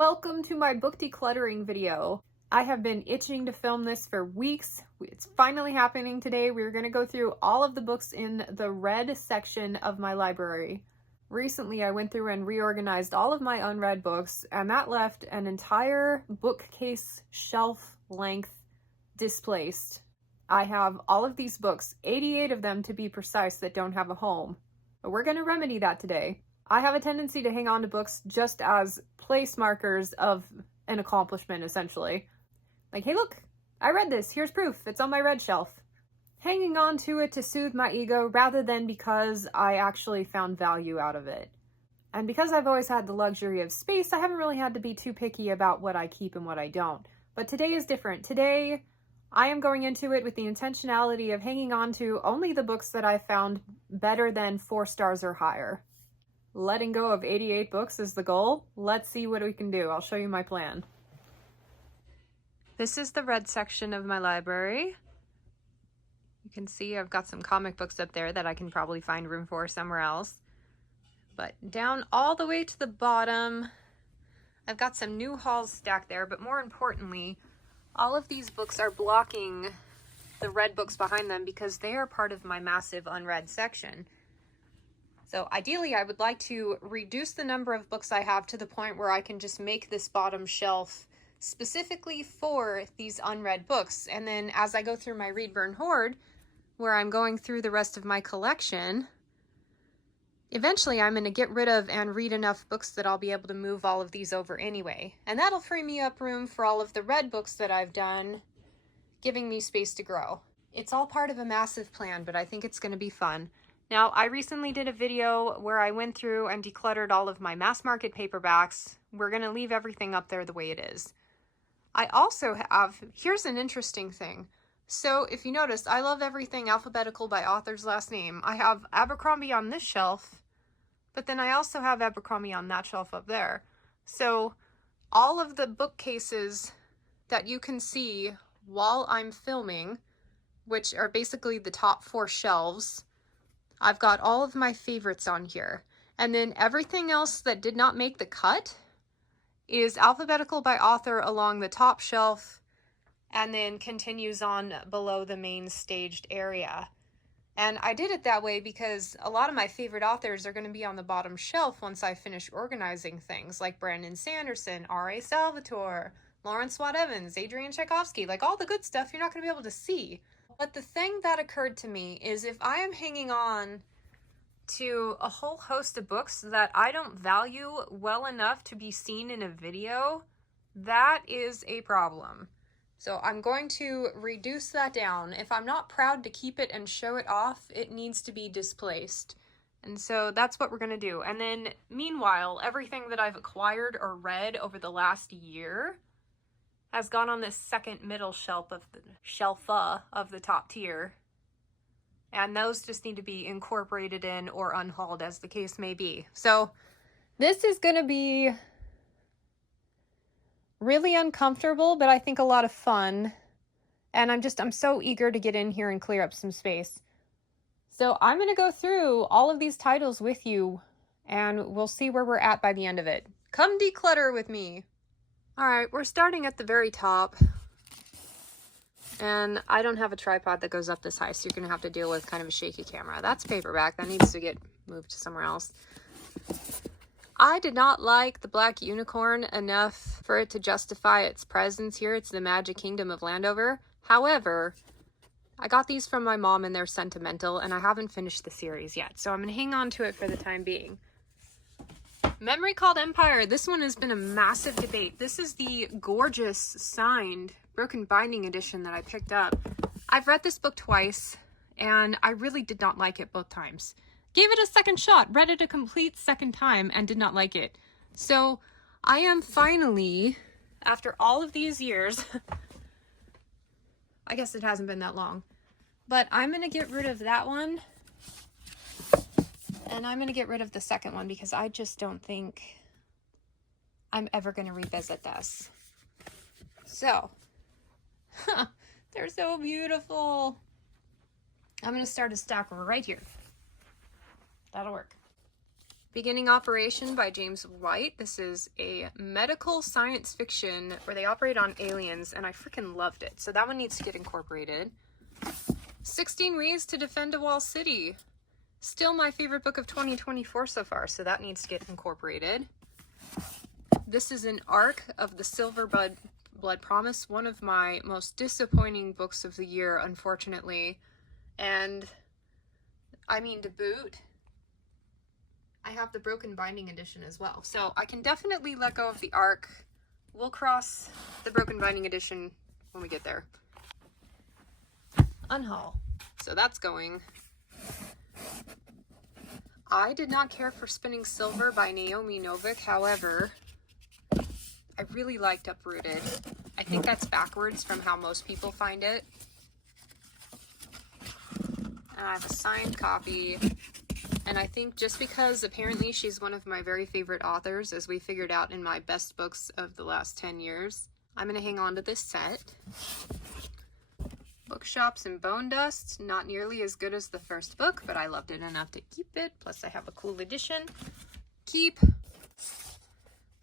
Welcome to my book decluttering video. I have been itching to film this for weeks. It's finally happening today. We're going to go through all of the books in the red section of my library. Recently, I went through and reorganized all of my unread books, and that left an entire bookcase shelf length displaced. I have all of these books, 88 of them to be precise, that don't have a home. But we're going to remedy that today. I have a tendency to hang on to books just as place markers of an accomplishment, essentially. Like, hey look, I read this, here's proof, it's on my red shelf. Hanging on to it to soothe my ego rather than because I actually found value out of it. And because I've always had the luxury of space, I haven't really had to be too picky about what I keep and what I don't. But today is different. Today, I am going into it with the intentionality of hanging on to only the books that I found better than 4 stars or higher. Letting go of 88 books is the goal. Let's see what we can do. I'll show you my plan. This is the red section of my library. You can see I've got some comic books up there that I can probably find room for somewhere else. But down all the way to the bottom, I've got some new hauls stacked there, but more importantly, all of these books are blocking the red books behind them because they are part of my massive unread section. So ideally, I would like to reduce the number of books I have to the point where I can just make this bottom shelf specifically for these unread books. And then as I go through my Read, Burn, Hoard, where I'm going through the rest of my collection, eventually I'm going to get rid of and read enough books that I'll be able to move all of these over anyway. And that'll free me up room for all of the red books that I've done, giving me space to grow. It's all part of a massive plan, but I think it's going to be fun. Now, I recently did a video where I went through and decluttered all of my mass market paperbacks. We're going to leave everything up there the way it is. I also have, here's an interesting thing. So if you notice, I love everything alphabetical by author's last name. I have Abercrombie on this shelf, but then I also have Abercrombie on that shelf up there. So all of the bookcases that you can see while I'm filming, which are basically the top 4 shelves, I've got all of my favorites on here. And then everything else that did not make the cut is alphabetical by author along the top shelf and then continues on below the main staged area. And I did it that way because a lot of my favorite authors are going to be on the bottom shelf once I finish organizing things, like Brandon Sanderson, R.A. Salvatore, Lawrence Watt Evans, Adrian Tchaikovsky, like all the good stuff you're not going to be able to see. But the thing that occurred to me is if I am hanging on to a whole host of books that I don't value well enough to be seen in a video, that is a problem. So I'm going to reduce that down. If I'm not proud to keep it and show it off, it needs to be displaced. And so that's what we're going to do. And then meanwhile, everything that I've acquired or read over the last year has gone on this second middle shelf of the top tier. And those just need to be incorporated in or unhauled as the case may be. So this is going to be really uncomfortable, but I think a lot of fun. And I'm so eager to get in here and clear up some space. So I'm going to go through all of these titles with you and we'll see where we're at by the end of it. Come declutter with me. All right, we're starting at the very top, and I don't have a tripod that goes up this high, so you're going to have to deal with kind of a shaky camera. That's paperback. That needs to get moved somewhere else. I did not like the Black Unicorn enough for it to justify its presence here. It's the Magic Kingdom of Landover. However, I got these from my mom and they're sentimental, and I haven't finished the series yet, so I'm going to hang on to it for the time being. Memory Called Empire. This one has been a massive debate. This is the gorgeous signed broken binding edition that I picked up. I've read this book twice and I really did not like it both times. Gave it a second shot, read it a complete second time and did not like it. So I am finally, after all of these years, I guess it hasn't been that long, but I'm going to get rid of that one. And I'm going to get rid of the second one because I just don't think I'm ever going to revisit this. So, they're so beautiful. I'm going to start a stack right here. That'll work. Beginning Operation by James White. This is a medical science fiction where they operate on aliens, and I freaking loved it. So that one needs to get incorporated. 16 Ways to Defend a Wall City. Still my favorite book of 2024 so far, so that needs to get incorporated. This is an arc of the Silver Blood Promise, one of my most disappointing books of the year, unfortunately. And I mean, to boot, I have the Broken Binding edition as well. So I can definitely let go of the arc. We'll cross the Broken Binding edition when we get there. Unhaul. So that's going. I did not care for Spinning Silver by Naomi Novik. However, I really liked Uprooted. I think that's backwards from how most people find it. And I have a signed copy. And I think just because apparently she's one of my very favorite authors, as we figured out in my best books of the last 10 years, I'm going to hang on to this set. Bookshops and Bone Dust, not nearly as good as the first book, but I loved it enough to keep it. Plus I have a cool edition. Keep.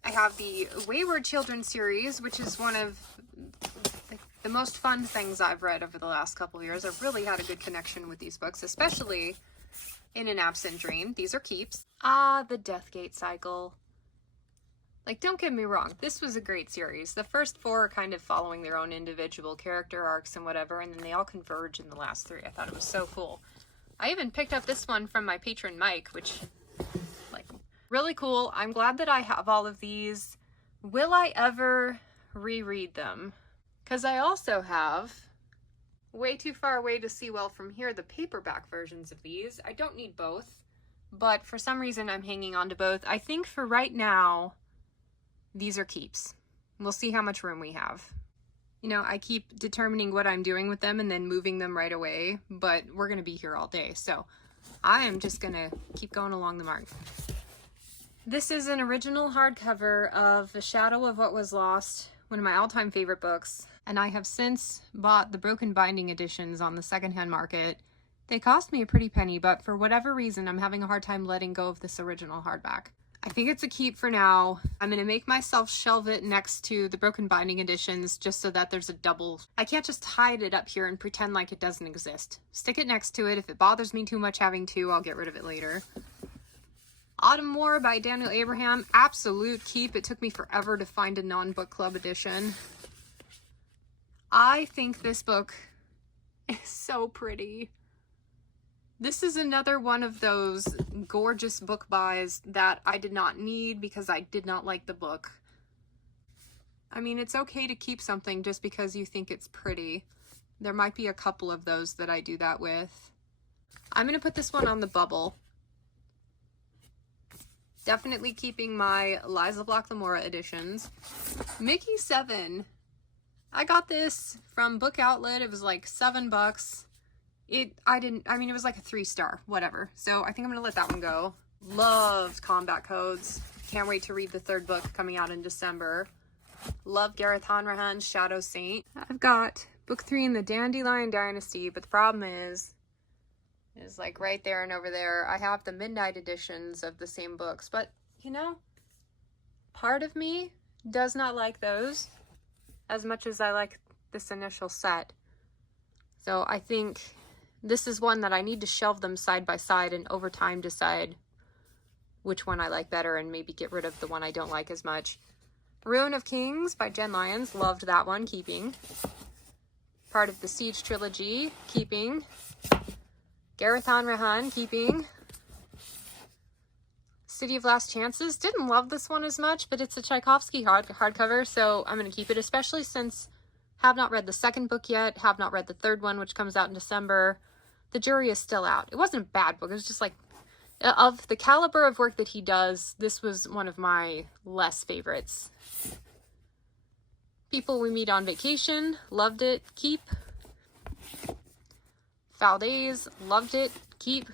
I have the Wayward Children series, which is one of the most fun things I've read over the last couple of years. I've really had a good connection with these books, especially in An Absent Dream. These are keeps. The Deathgate Cycle. Like, don't get me wrong, this was a great series. The first 4 are kind of following their own individual character arcs and whatever, and then they all converge in the last 3. I thought it was so cool. I even picked up this one from my patron Mike, which, like, really cool. I'm glad that I have all of these. Will I ever reread them? Because I also have Way Too Far Away to See Well From Here, the paperback versions of these. I don't need both, but for some reason I'm hanging on to both. I think for right now, these are keeps. We'll see how much room we have. You know, I keep determining what I'm doing with them and then moving them right away, but we're going to be here all day, so I am just going to keep going along the mark. This is an original hardcover of The Shadow of What Was Lost, one of my all-time favorite books, and I have since bought the Broken Binding editions on the secondhand market. They cost me a pretty penny, but for whatever reason, I'm having a hard time letting go of this original hardback. I think it's a keep for now. I'm going to make myself shelve it next to the Broken Binding editions just so that there's a double. I can't just hide it up here and pretend like it doesn't exist. Stick it next to it. If it bothers me too much having 2, I'll get rid of it later. Autumn War by Daniel Abraham. Absolute keep. It took me forever to find a non-book club edition. I think this book is so pretty. This is another one of those gorgeous book buys that I did not need because I did not like the book. I mean, it's okay to keep something just because you think it's pretty. There might be a couple of those that I do that with. I'm going to put this one on the bubble. Definitely keeping my Liza Block Lamora editions. Mickey 7. I got this from Book Outlet. It was like $7. It was like a 3-star, whatever. So I think I'm gonna let that one go. Loved Combat Codes. Can't wait to read the 3rd book coming out in December. Love Gareth Hanrahan's Shadow Saint. I've got book 3 in the Dandelion Dynasty, but the problem is like right there and over there. I have the Midnight editions of the same books, but you know, part of me does not like those as much as I like this initial set. So I think this is one that I need to shelve them side by side and over time decide which one I like better and maybe get rid of the one I don't like as much. Ruin of Kings by Jen Lyons. Loved that one. Keeping. Part of the Siege trilogy. Keeping. Gareth Hanrahan. Keeping. City of Last Chances. Didn't love this one as much, but it's a Tchaikovsky hardcover, so I'm going to keep it, especially since have not read the 2nd book yet, have not read the 3rd one, which comes out in December. The jury is still out. It wasn't a bad book. It was just like, of the caliber of work that he does, this was one of my less favorites. People We Meet on Vacation. Loved it. Keep. Foul Days. Loved it. Keep.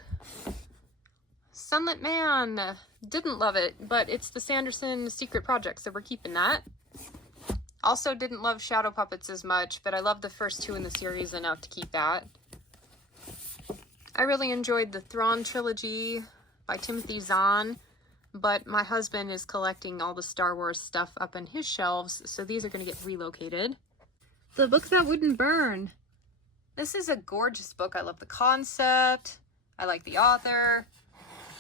Sunlit Man. Didn't love it, but it's the Sanderson Secret Project, so we're keeping that. Also didn't love Shadow Puppets as much, but I loved the first 2 in the series enough to keep that. I really enjoyed the Thrawn trilogy by Timothy Zahn. but my husband is collecting all the Star Wars stuff up on his shelves, so these are going to get relocated. The Book That Wouldn't Burn. This is a gorgeous book. I love the concept. I like the author.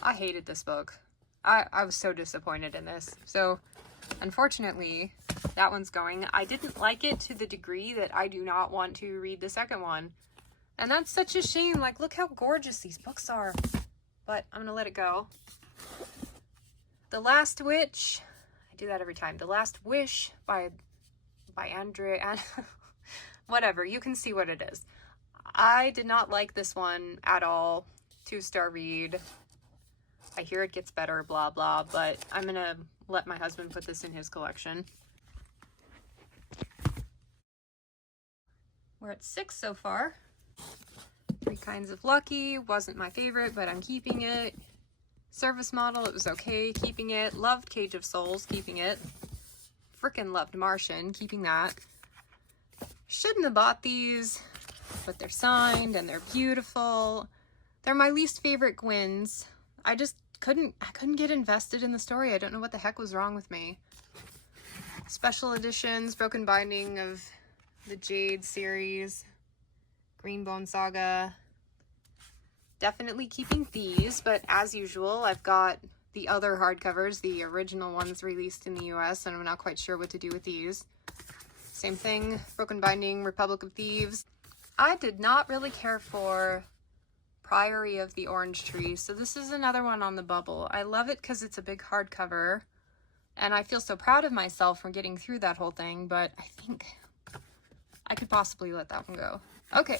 I hated this book. I was so disappointed in this. So, unfortunately, that one's going. I didn't like it to the degree that I do not want to read the second one. And that's such a shame. Like, look how gorgeous these books are. But I'm going to let it go. The Last Witch. I do that every time. The Last Wish by Andrea. Whatever. You can see what it is. I did not like this one at all. 2-star read. I hear it gets better, blah, blah, but I'm going to let my husband put this in his collection. We're at 6 so far. 3 Kinds of Lucky wasn't my favorite, but I'm keeping it. Service Model, it was okay, keeping it. Loved Cage of Souls, keeping it. Frickin' loved Martian, keeping that. Shouldn't have bought these, but they're signed and they're beautiful. They're my least favorite Gwyn's. I couldn't get invested in the story. I don't know what the heck was wrong with me. Special editions, broken binding of the Jade series, Greenbone Saga. Definitely keeping these, but as usual, I've got the other hardcovers, the original ones released in the US, and I'm not quite sure what to do with these. Same thing, broken binding, Republic of Thieves. I did not really care for Priory of the Orange Tree, so this is another one on the bubble. I love it because it's a big hardcover, and I feel so proud of myself for getting through that whole thing, but I think I could possibly let that one go. Okay,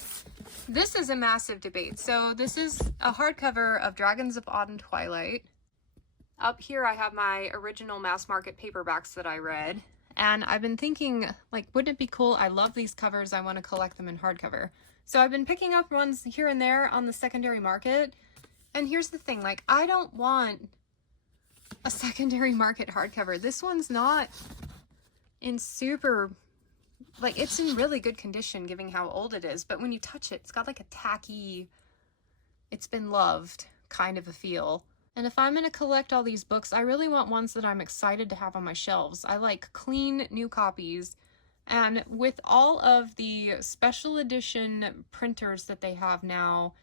this is a massive debate. So this is a hardcover of Dragons of Autumn Twilight. Up here I have my original mass market paperbacks that I read, and I've been thinking, like, wouldn't it be cool? I love these covers. I want to collect them in hardcover. So I've been picking up ones here and there on the secondary market. And here's the thing, like, I don't want a secondary market hardcover. This one's not in super, like, it's in really good condition given how old it is. But when you touch it, it's got like a tacky, it's been loved kind of a feel. And if I'm going to collect all these books, I really want ones that I'm excited to have on my shelves. I like clean new copies. And with all of the special edition printers that they have now,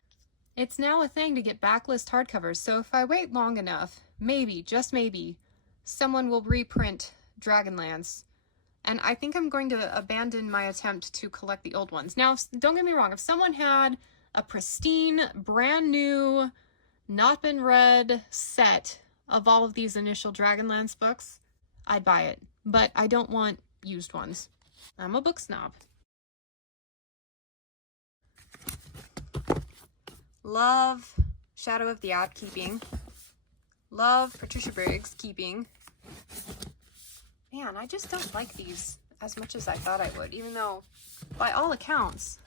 it's now a thing to get backlist hardcovers. So if I wait long enough, maybe, just maybe, someone will reprint Dragonlance. And I think I'm going to abandon my attempt to collect the old ones. Now, don't get me wrong, if someone had a pristine, brand new, not been read set of all of these initial Dragonlance books, I'd buy it. But I don't want used ones. I'm a book snob. Love Shadow of the Abb keeping. Love Patricia Briggs keeping. Man, I just don't like these as much as I thought I would, even though by all accounts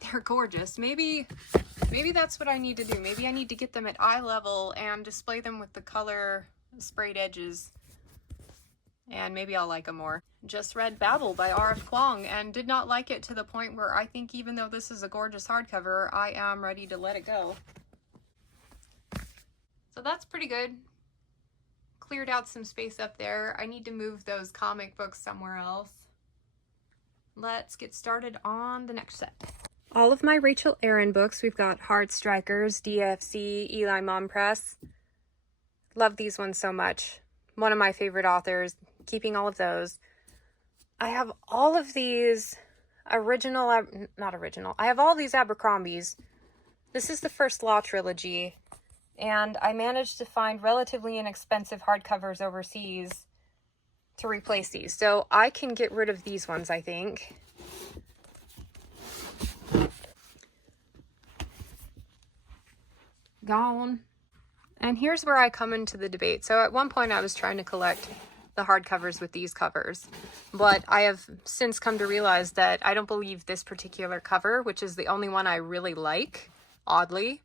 they're gorgeous. Maybe that's what I need to do. Maybe I need to get them at eye level and display them with the color sprayed edges, and maybe I'll like them more. Just read Babel by R.F. Kuang and did not like it to the point where I think even though this is a gorgeous hardcover, I am ready to let it go. So that's pretty good. Cleared out some space up there. I need to move those comic books somewhere else. Let's get started on the next set. All of my Rachel Aaron books. We've got Heartstrikers, DFC, Eli Mom Press. Love these ones so much. One of my favorite authors. Keeping all of those. I have all of these I have all these Abercrombies. This is the first Law trilogy, and I managed to find relatively inexpensive hardcovers overseas to replace these. So I can get rid of these ones, I think. Gone. And here's where I come into the debate. So at one point I was trying to collect the hardcovers with these covers, but I have since come to realize that I don't believe this particular cover, which is the only one I really like, oddly,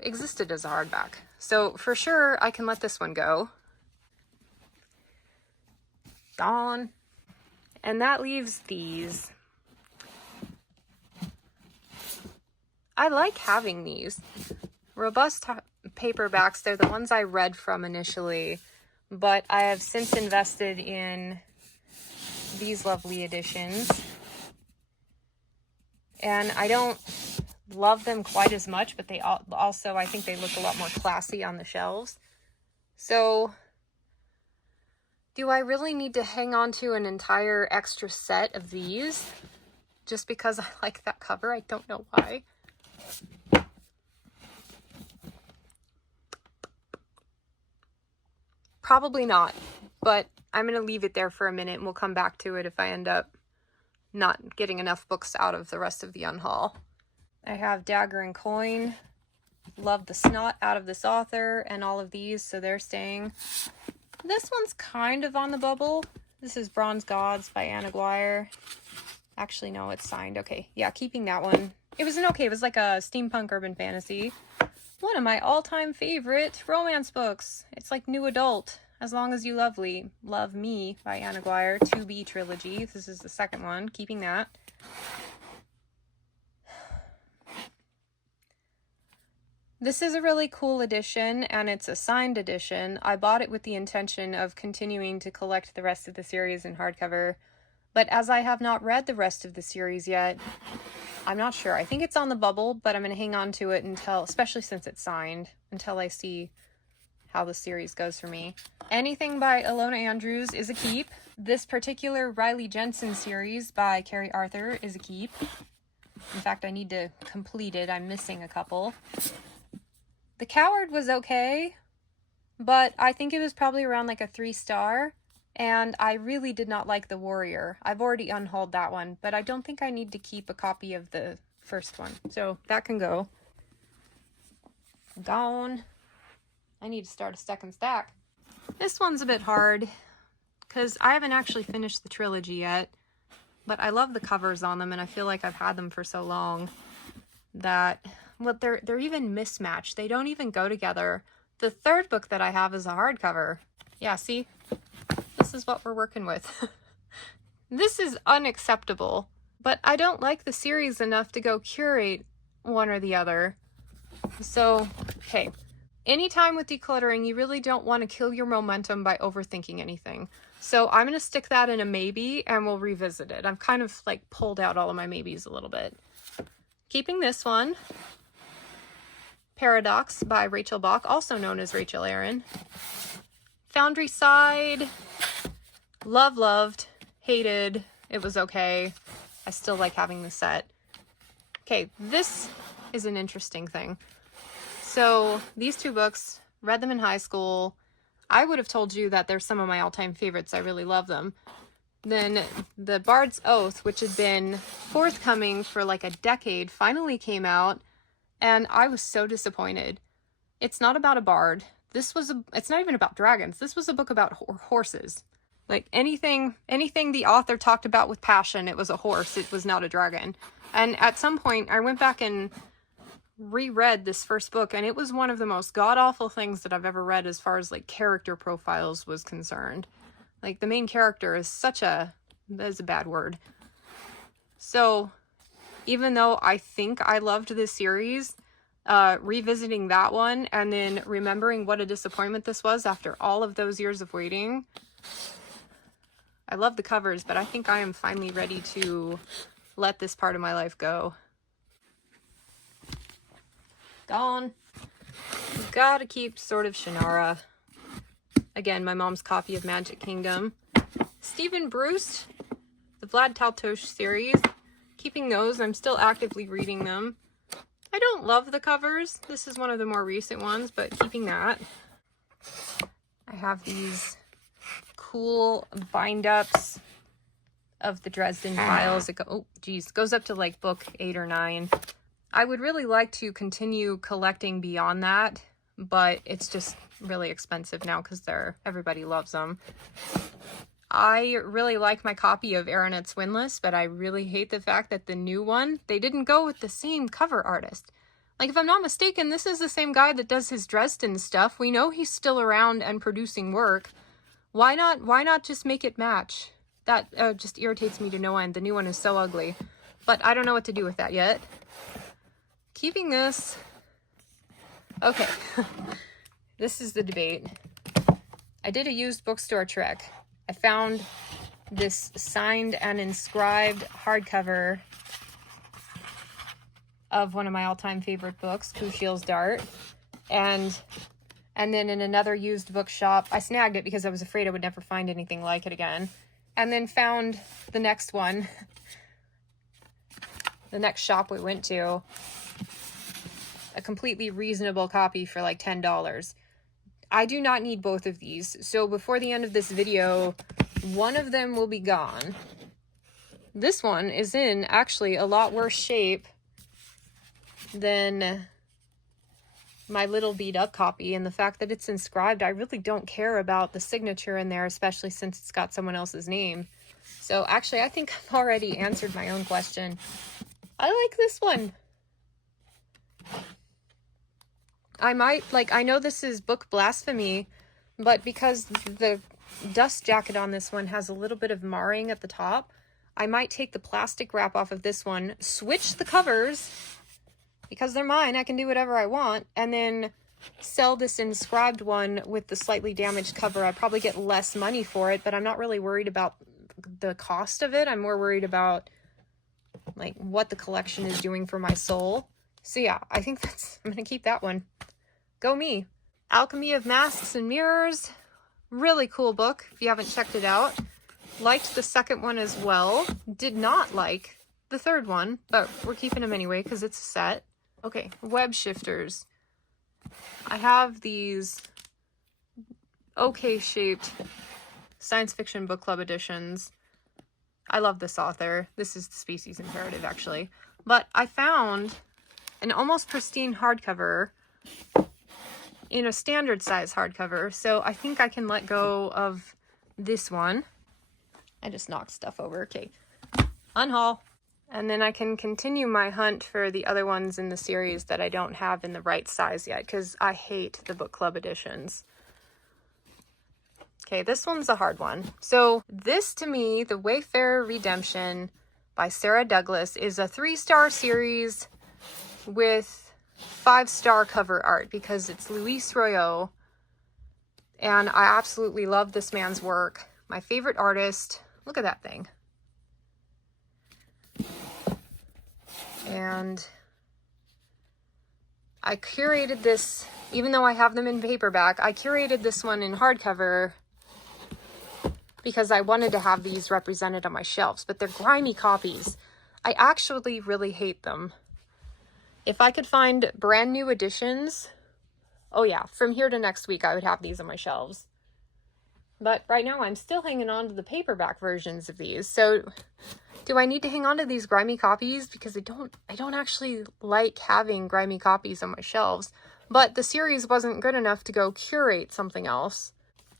existed as a hardback. So for sure I can let this one go. Gone. And that leaves these. I like having these. Robust paperbacks. They're the ones I read from initially, but I have since invested in these lovely editions. And I don't love them quite as much, but they also, I think they look a lot more classy on the shelves. So, do I really need to hang on to an entire extra set of these just because I like that cover? I don't know why. Probably not, but I'm going to leave it there for a minute and we'll come back to it if I end up not getting enough books out of the rest of the unhaul. I have Dagger and Coin. Love the snot out of this author and all of these, so they're staying. This one's kind of on the bubble. This is Bronze Gods by Anna Guire. Actually, no, it's signed. Okay, yeah, keeping that one. It was it was like a steampunk urban fantasy. One of my all-time favorite romance books. It's like new adult. As Long as You Love Me by Anna Guire. 2B trilogy. This is the second one. Keeping that. This is a really cool edition, and it's a signed edition. I bought it with the intention of continuing to collect the rest of the series in hardcover, but as I have not read the rest of the series yet, I'm not sure. I think it's on the bubble, but I'm going to hang on to it until, especially since it's signed, until I see how the series goes for me. Anything by Ilona Andrews is a keep. This particular Riley Jensen series by Carrie Arthur is a keep. In fact, I need to complete it. I'm missing a couple. The Coward was okay, but I think it was probably around like a 3-star, and I really did not like The Warrior. I've already unhauled that one, but I don't think I need to keep a copy of the first one, so that can go. Gone. I need to start a second stack. This one's a bit hard, because I haven't actually finished the trilogy yet, but I love the covers on them, and I feel like I've had them for so long that... Well, they're even mismatched. They don't even go together. The third book that I have is a hardcover. Yeah, see? This is what we're working with. This is unacceptable. But I don't like the series enough to go curate one or the other. So, hey, anytime with decluttering, you really don't want to kill your momentum by overthinking anything. So I'm going to stick that in a maybe and we'll revisit it. I've kind of like pulled out all of my maybes a little bit. Keeping this one. Paradox by Rachel Bach, also known as Rachel Aaron. Foundry Side. Loved. Hated. It was okay. I still like having the set. Okay, this is an interesting thing. So these two books, read them in high school. I would have told you that they're some of my all-time favorites. I really love them. Then The Bard's Oath, which had been forthcoming for like a decade, finally came out. And I was so disappointed. It's not about a bard. It's not even about dragons. This was a book about horses. Like anything the author talked about with passion, it was a horse. It was not a dragon. And at some point, I went back and reread this first book, and it was one of the most god-awful things that I've ever read as far as like character profiles was concerned. Like the main character is that is a bad word. So... even though I think I loved this series, revisiting that one and then remembering what a disappointment this was after all of those years of waiting. I love the covers, but I think I am finally ready to let this part of my life go. Gone. Gotta keep Sword of Shannara. Again, my mom's copy of Magic Kingdom. Stephen Bruce, the Vlad Taltosh series. Keeping those. I'm still actively reading them. I don't love the covers. This is one of the more recent ones, but keeping that. I have these cool bind-ups of the Dresden Files. It goes up to like book 8 or 9. I would really like to continue collecting beyond that, but it's just really expensive now because everybody loves them. I really like my copy of Aeronet's Windlass, but I really hate the fact that the new one, they didn't go with the same cover artist. Like, if I'm not mistaken, this is the same guy that does his Dresden stuff. We know he's still around and producing work. Why not just make it match? That just irritates me to no end. The new one is so ugly. But I don't know what to do with that yet. Keeping this. Okay, this is the debate. I did a used bookstore trick. I found this signed and inscribed hardcover of one of my all-time favorite books, Kushiel's Dart, and then in another used bookshop, I snagged it because I was afraid I would never find anything like it again, and then found the next one, the next shop we went to, a completely reasonable copy for like $10. I do not need both of these, so before the end of this video, one of them will be gone. This one is in actually a lot worse shape than my little beat up copy, and the fact that it's inscribed, I really don't care about the signature in there, especially since it's got someone else's name. So actually, I think I've already answered my own question. I like this one. I know this is book blasphemy, but because the dust jacket on this one has a little bit of marring at the top, I might take the plastic wrap off of this one, switch the covers, because they're mine, I can do whatever I want, and then sell this inscribed one with the slightly damaged cover. I'd probably get less money for it, but I'm not really worried about the cost of it. I'm more worried about like what the collection is doing for my soul. So yeah, I think I'm gonna keep that one. Go me. Alchemy of Masks and Mirrors. Really cool book if you haven't checked it out. Liked the second one as well. Did not like the third one, but we're keeping them anyway because it's a set. Okay, Web Shifters. I have these okay shaped science fiction book club editions. I love this author. This is the Species Imperative actually. But I found an almost pristine hardcover in a standard size hardcover, so I think I can let go of this one. I just knocked stuff over. Okay, unhaul. And then I can continue my hunt for the other ones in the series that I don't have in the right size yet, because I hate the book club editions. Okay, this one's a hard one. So this, to me, The Wayfarer Redemption by Sarah Douglas, is a 3-star series with 5-star cover art because it's Luis Royo, and I absolutely love this man's work. My favorite artist. Look at that thing. And I curated this, even though I have them in paperback, I curated this one in hardcover because I wanted to have these represented on my shelves, but they're grimy copies. I actually really hate them. If I could find brand new editions, oh yeah, from here to next week I would have these on my shelves. But right now I'm still hanging on to the paperback versions of these. So do I need to hang on to these grimy copies? Because I don't actually like having grimy copies on my shelves. But the series wasn't good enough to go curate something else.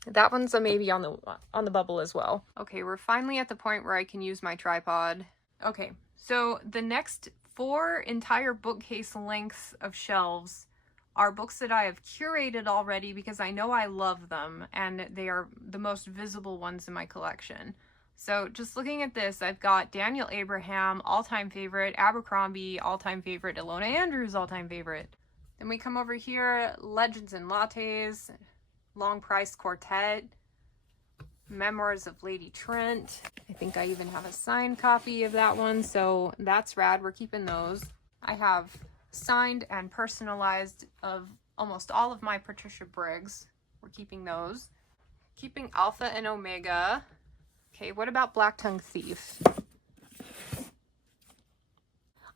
That one's a maybe on the bubble as well. Okay, we're finally at the point where I can use my tripod. Okay, so the next 4 entire bookcase lengths of shelves are books that I have curated already because I know I love them and they are the most visible ones in my collection. So just looking at this, I've got Daniel Abraham, all-time favorite, Abercrombie, all-time favorite, Ilona Andrews, all-time favorite. Then we come over here, Legends and Lattes, Long Price Quartet, Memoirs of Lady Trent. I think I even have a signed copy of that one, so that's rad. We're keeping those. I have signed and personalized of almost all of my Patricia Briggs. We're keeping those. Keeping Alpha and Omega. Okay, what about Black Tongue Thief?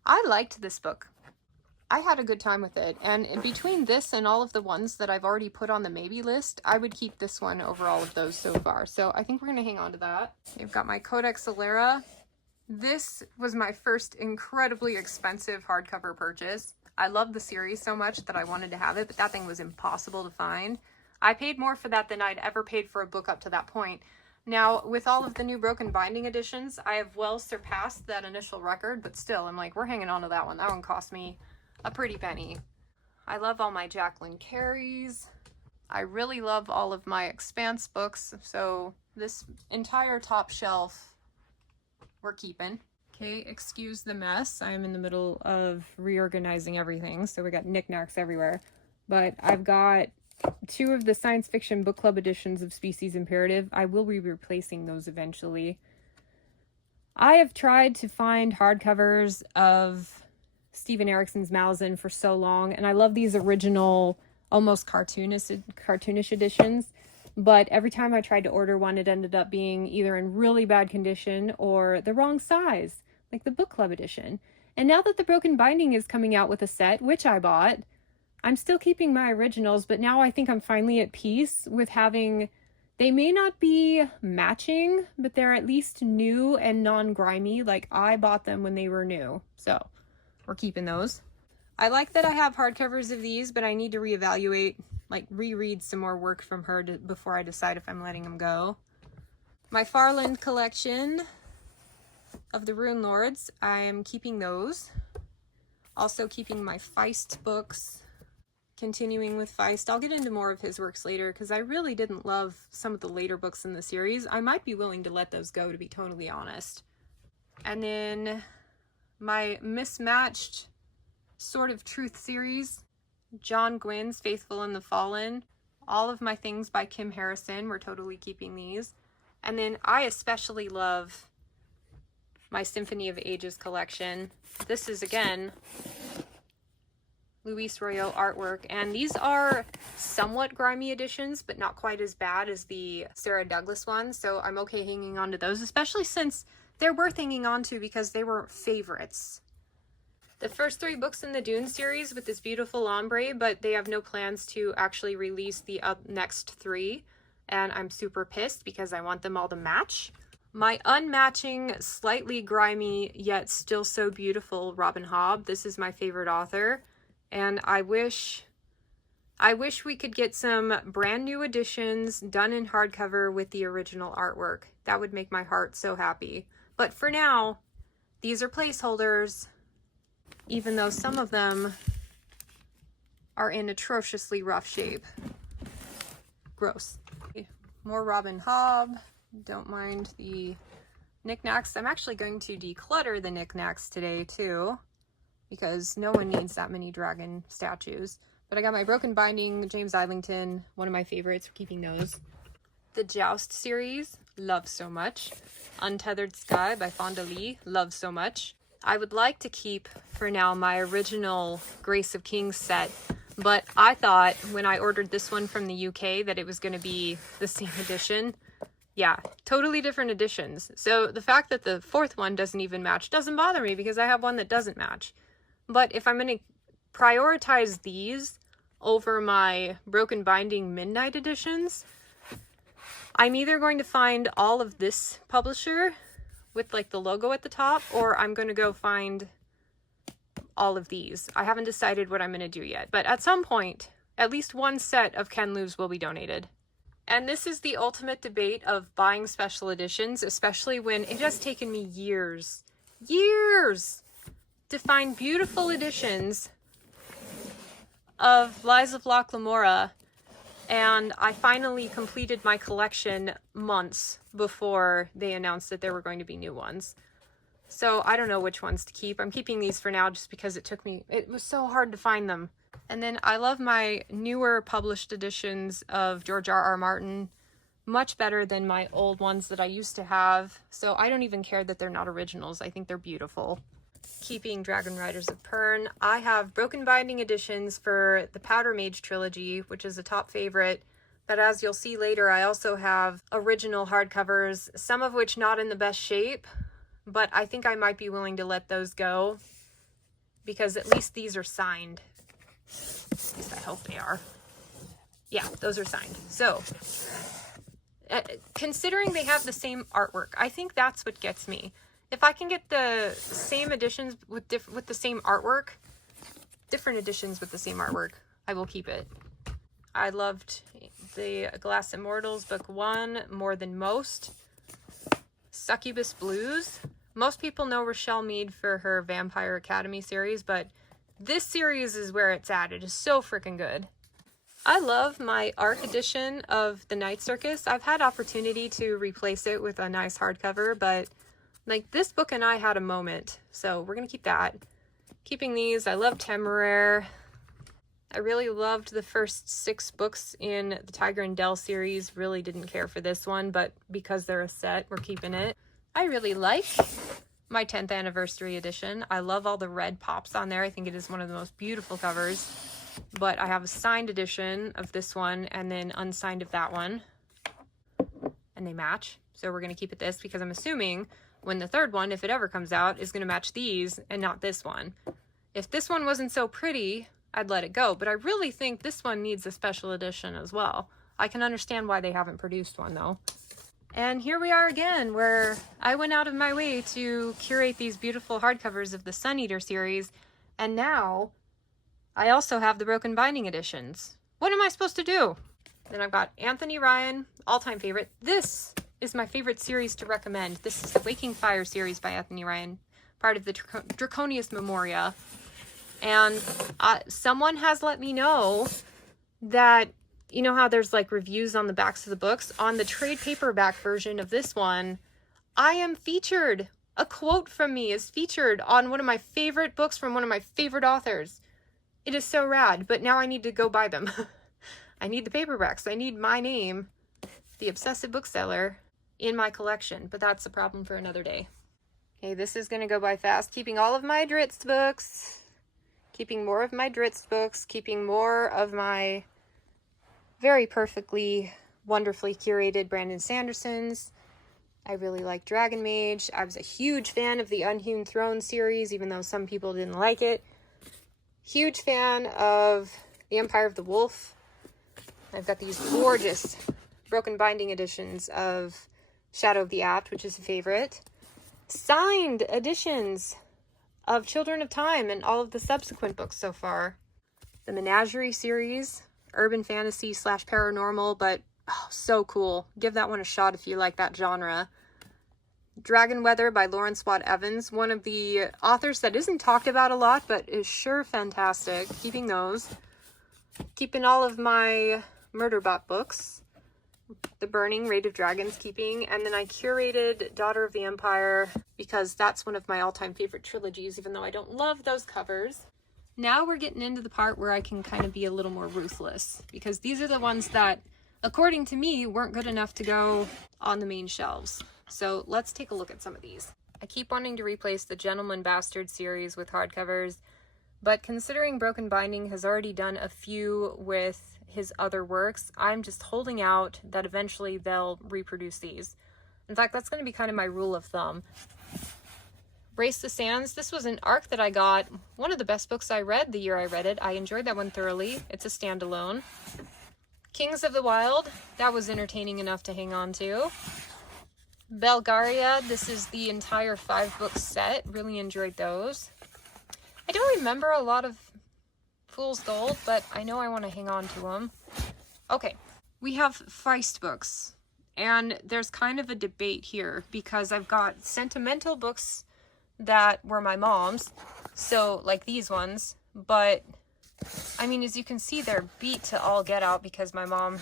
I liked this book. I had a good time with it, and between this and all of the ones that I've already put on the maybe list, I would keep this one over all of those so far. So I think we're gonna hang on to that. I've got my Codex Alera. This was my first incredibly expensive hardcover purchase. I love the series so much that I wanted to have it, but that thing was impossible to find. I paid more for that than I'd ever paid for a book up to that point. Now, with all of the new broken binding editions, I have well surpassed that initial record, but still, I'm like, we're hanging on to that one. That one cost me a pretty penny. I love all my Jacqueline Carey's. I really love all of my Expanse books, so this entire top shelf we're keeping. Okay, excuse the mess. I'm in the middle of reorganizing everything, so we got knickknacks everywhere. but I've got 2 of the science fiction book club editions of Species Imperative. I will be replacing those eventually. I have tried to find hardcovers of Steven Erickson's Malazan for so long, and I love these original, almost cartoonish editions, but every time I tried to order one, it ended up being either in really bad condition or the wrong size, like the book club edition. And now that the Broken Binding is coming out with a set, which I bought, I'm still keeping my originals, but now I think I'm finally at peace with having, they may not be matching, but they're at least new and non-grimy. Like, I bought them when they were new, so we're keeping those. I like that I have hardcovers of these, but I need to reevaluate, like reread some more work from her before I decide if I'm letting them go. My Farland collection of the Rune Lords, I am keeping those. Also keeping my Feist books, continuing with Feist. I'll get into more of his works later because I really didn't love some of the later books in the series. I might be willing to let those go, to be totally honest. And then my Mismatched Sword of Truth series, John Gwynn's Faithful and the Fallen, all of my things by Kim Harrison, we're totally keeping these. And then I especially love my Symphony of Ages collection. This is, again, Luis Royo artwork, and these are somewhat grimy editions, but not quite as bad as the Sarah Douglas ones, so I'm okay hanging on to those, especially since they're worth hanging on to because they were favorites. The first 3 books in the Dune series with this beautiful ombre, but they have no plans to actually release the next 3, and I'm super pissed because I want them all to match. My unmatching, slightly grimy, yet still so beautiful Robin Hobb. This is my favorite author, and I wish we could get some brand new editions done in hardcover with the original artwork. That would make my heart so happy. But for now, these are placeholders, even though some of them are in atrociously rough shape. Gross. More Robin Hobb. Don't mind the knickknacks. I'm actually going to declutter the knickknacks today too, because no one needs that many dragon statues. But I got my Broken Binding, James Islington, one of my favorites, for keeping those. The Joust series, love so much. Untethered Sky by Fonda Lee, love so much. I would like to keep, for now, my original Grace of Kings set, but I thought when I ordered this one from the UK that it was going to be the same edition. Yeah, totally different editions. So the fact that the 4th one doesn't even match doesn't bother me because I have one that doesn't match. But if I'm going to prioritize these over my Broken Binding Midnight editions, I'm either going to find all of this publisher with like the logo at the top, or I'm going to go find all of these. I haven't decided what I'm going to do yet, but at some point, at least one set of Ken Liu's will be donated. And this is the ultimate debate of buying special editions, especially when it has taken me years to find beautiful editions of Lies of Locke Lamora, and I finally completed my collection months before they announced that there were going to be new ones. So I don't know which ones to keep. I'm keeping these for now just because it was so hard to find them. And then I love my newer published editions of George R.R. Martin much better than my old ones that I used to have. So I don't even care that they're not originals. I think they're beautiful. Keeping Dragon Riders of Pern, I have Broken Binding editions for the Powder Mage trilogy, which is a top favorite. But as you'll see later, I also have original hardcovers, some of which not in the best shape, but I think I might be willing to let those go because at least these are signed. At least I hope they are. Yeah, those are signed. So, considering they have the same artwork, I think that's what gets me. If I can get the same editions with the same artwork, different editions with the same artwork, I will keep it. I loved the Glass Immortals book 1 more than most. Succubus Blues. Most people know Rochelle Mead for her Vampire Academy series, but this series is where it's at. It is so freaking good. I love my ARC edition of The Night Circus. I've had opportunity to replace it with a nice hardcover, but like this book and I had a moment, so we're gonna keep that. Keeping these. I love Temeraire. I really loved the first 6 books in the Tiger and Dell series. Really didn't care for this one, but because they're a set, we're keeping it. I really like my 10th anniversary edition. I love all the red pops on there. I think it is one of the most beautiful covers. But I have a signed edition of this one and then unsigned of that one. And they match. So we're going to keep it this because I'm assuming when the third one, if it ever comes out, is going to match these and not this one. If this one wasn't so pretty, I'd let it go, but I really think this one needs a special edition as well. I can understand why they haven't produced one though. And here we are again, where I went out of my way to curate these beautiful hardcovers of the Sun Eater series, and now I also have the broken binding editions. What am I supposed to do? Then I've got Anthony Ryan, all-time favorite. This is my favorite series to recommend. This is the Waking Fire series by Anthony Ryan, part of the Draconius Memoria. And someone has let me know that, you know how there's like reviews on the backs of the books? On the trade paperback version of this one, I am featured. A quote from me is featured on one of my favorite books from one of my favorite authors. It is so rad, but now I need to go buy them. I need the paperbacks. I need my name, the Obsessive Bookseller, in my collection, but that's a problem for another day. Okay, this is going to go by fast. Keeping all of my Dritz books. Keeping more of my Dritz books, keeping more of my very perfectly, wonderfully curated Brandon Sandersons. I really like Dragon Mage. I was a huge fan of the Unhewn Throne series, even though some people didn't like it. Huge fan of The Empire of the Wolf. I've got these gorgeous broken binding editions of Shadow of the Apt, which is a favorite. Signed editions of Children of Time and all of the subsequent books so far. The Menagerie series, urban fantasy / paranormal, but oh, so cool. Give that one a shot if you like that genre. Dragon Weather by Lawrence Watt Evans, one of the authors that isn't talked about a lot, but is sure fantastic. Keeping those. Keeping all of my Murderbot books. The Burning, Raid of Dragons keeping, and then I curated Daughter of the Empire because that's one of my all-time favorite trilogies, even though I don't love those covers. Now we're getting into the part where I can kind of be a little more ruthless, because these are the ones that, according to me, weren't good enough to go on the main shelves. So let's take a look at some of these. I keep wanting to replace the Gentleman Bastard series with hardcovers, but considering Broken Binding has already done a few with his other works, I'm just holding out that eventually they'll reproduce these. In fact, that's going to be kind of my rule of thumb. Race the Sands, this was an arc that I got, one of the best books I read the year I read it. I enjoyed that one thoroughly. It's a standalone. Kings of the Wild, that was entertaining enough to hang on to. Belgaria, this is the entire 5-book set. Really enjoyed those. I don't remember a lot of Fool's Gold, but I know I want to hang on to them. Okay, we have Feist books, and there's kind of a debate here because I've got sentimental books that were my mom's, so like these ones, but I mean, as you can see, they're beat to all get out because my mom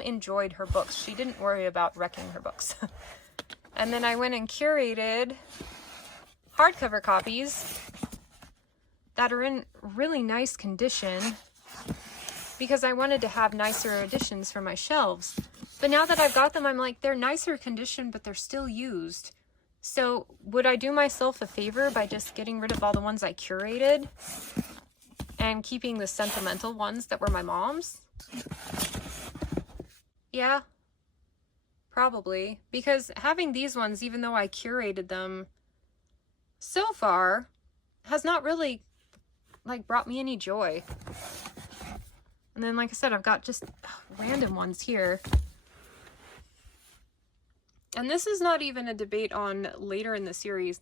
enjoyed her books. She didn't worry about wrecking her books. And then I went and curated hardcover copies that are in really nice condition because I wanted to have nicer editions for my shelves. But now that I've got them, I'm like, they're nicer condition, but they're still used. So would I do myself a favor by just getting rid of all the ones I curated and keeping the sentimental ones that were my mom's? Yeah, probably. Because having these ones, even though I curated them so far, has not really like brought me any joy. And then, like I said, I've got just random ones here. And this is not even a debate on later in the series.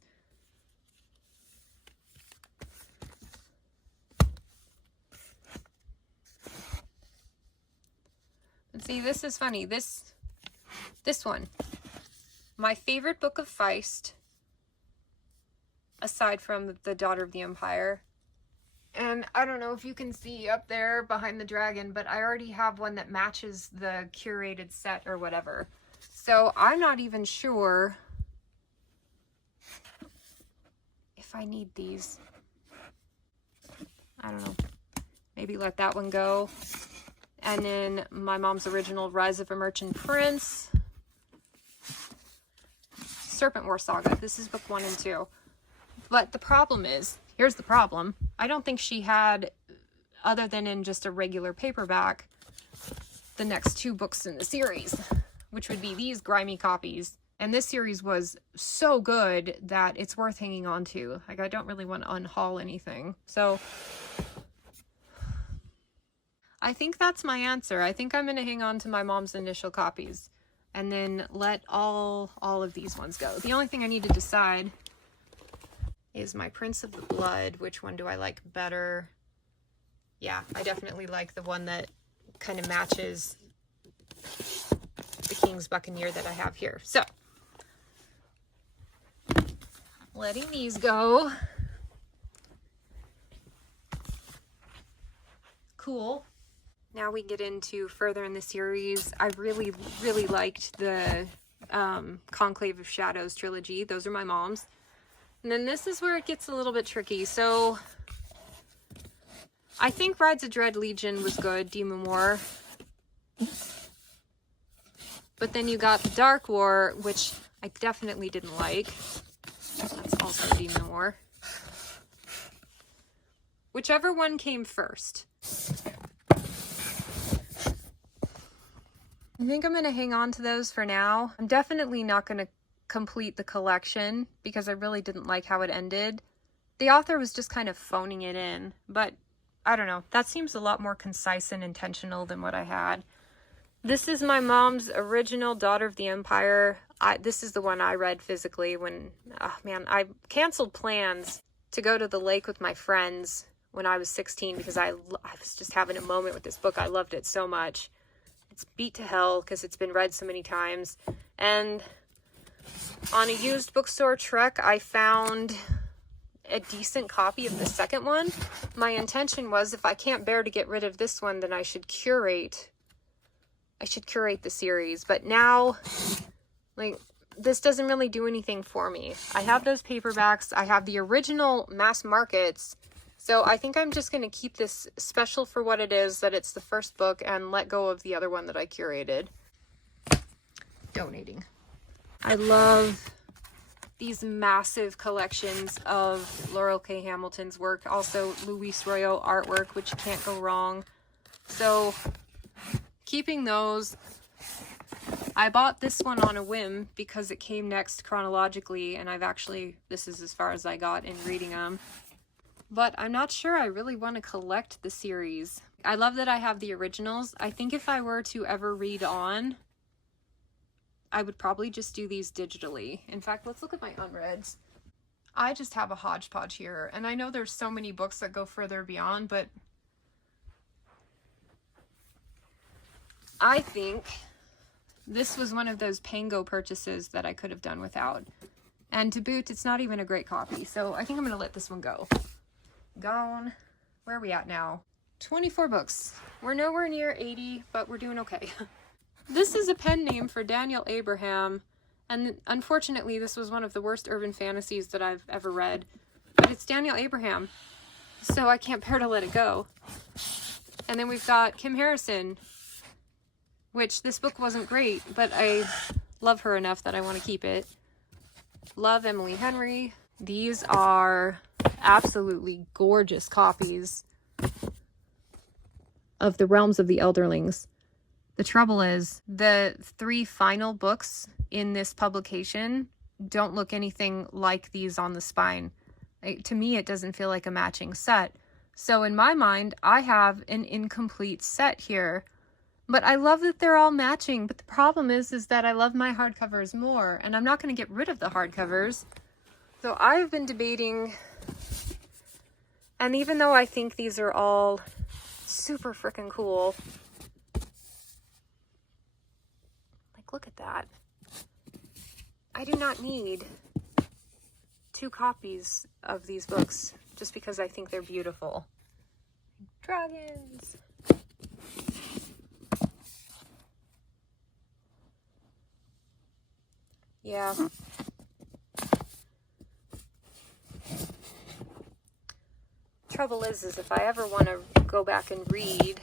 But see, this is funny. This one. My favorite book of Feist, aside from The Daughter of the Empire. And I don't know if you can see up there behind the dragon, but I already have one that matches the curated set or whatever. So I'm not even sure if I need these. I don't know. maybe let that one go. And then my mom's original Rise of a Merchant Prince. Serpent War Saga. This is book 1 and 2. But the problem is, here's the problem. I don't think she had, other than in just a regular paperback, the next 2 books in the series, which would be these grimy copies. And this series was so good that it's worth hanging on to. Like, I don't really want to unhaul anything. So I think that's my answer. I think I'm going to hang on to my mom's initial copies and then let all of these ones go. The only thing I need to decide is my Prince of the Blood. Which one do I like better? Yeah, I definitely like the one that kind of matches the King's Buccaneer that I have here. So, letting these go. Cool. Now we get into further in the series. I really, really liked the Conclave of Shadows trilogy. Those are my mom's. And then this is where it gets a little bit tricky. So I think Rides of Dread Legion was good, Demon War. But then you got Dark War, which I definitely didn't like. That's also Demon War. Whichever one came first. I think I'm going to hang on to those for now. I'm definitely not going to complete the collection because I really didn't like how it ended. The author was just kind of phoning it in, but I don't know. That seems a lot more concise and intentional than what I had. This is my mom's original Daughter of the Empire. This is the one I read physically when, oh man, I canceled plans to go to the lake with my friends when I was 16 because I was just having a moment with this book. I loved it so much. It's beat to hell because it's been read so many times. And on a used bookstore trek, I found a decent copy of the second one. My intention was, if I can't bear to get rid of this one, then I should curate the series. But now, like, this doesn't really do anything for me. I have those paperbacks. I have the original mass markets. So I think I'm just going to keep this special for what it is, that it's the first book, and let go of the other one that I curated. Donating. I love these massive collections of Laurel K. Hamilton's work. Also Luis Royo artwork, which can't go wrong. So keeping those. I bought this one on a whim because it came next chronologically, and this is as far as I got in reading them. But I'm not sure I really want to collect the series. I love that I have the originals. I think if I were to ever read on, I would probably just do these digitally. In fact, let's look at my unreads. I just have a hodgepodge here, and I know there's so many books that go further beyond, but I think this was one of those Pango purchases that I could have done without. And to boot, it's not even a great copy, so I think I'm going to let this one go. Gone. Where are we at now? 24 books. We're nowhere near 80, but we're doing okay. This is a pen name for Daniel Abraham, and unfortunately this was one of the worst urban fantasies that I've ever read. But it's Daniel Abraham, so I can't bear to let it go. And then we've got Kim Harrison, which this book wasn't great, but I love her enough that I want to keep it. Love Emily Henry. These are absolutely gorgeous copies of The Realms of the Elderlings. The trouble is, the 3 final books in this publication don't look anything like these on the spine. To me, it doesn't feel like a matching set. So in my mind, I have an incomplete set here. But I love that they're all matching. But the problem is that I love my hardcovers more, and I'm not going to get rid of the hardcovers. So I've been debating, and even though I think these are all super freaking cool, like, look at that. I do not need 2 copies of these books just because I think they're beautiful. Dragons. Yeah. trouble is if I ever want to go back and read,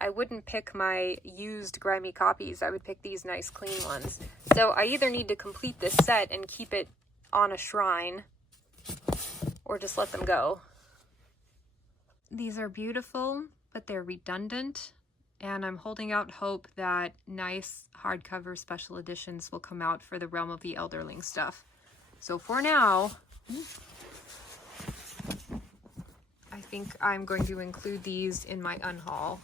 I wouldn't pick my used grimy copies. I would pick these nice clean ones. So I either need to complete this set and keep it on a shrine, or just let them go. These are beautiful, but they're redundant, and I'm holding out hope that nice hardcover special editions will come out for the Realm of the Elderling stuff. So for now, I think I'm going to include these in my unhaul.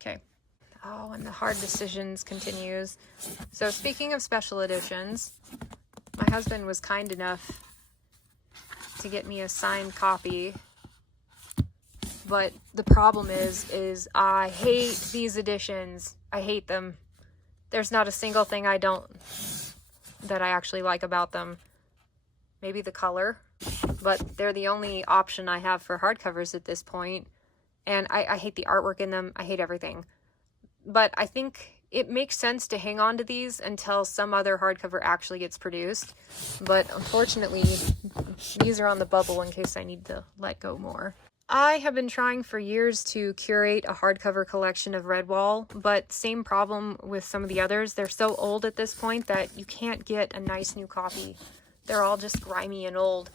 Okay. Oh, and the hard decisions continues. So speaking of special editions, my husband was kind enough to get me a signed copy. But the problem is I hate these editions. I hate them. There's not a single thing that I actually like about them. Maybe the color, but they're the only option I have for hardcovers at this point. And I hate the artwork in them. I hate everything. But I think it makes sense to hang on to these until some other hardcover actually gets produced. But unfortunately, these are on the bubble in case I need to let go more. I have been trying for years to curate a hardcover collection of Redwall, but same problem with some of the others. They're so old at this point that you can't get a nice new copy. They're all just grimy and old.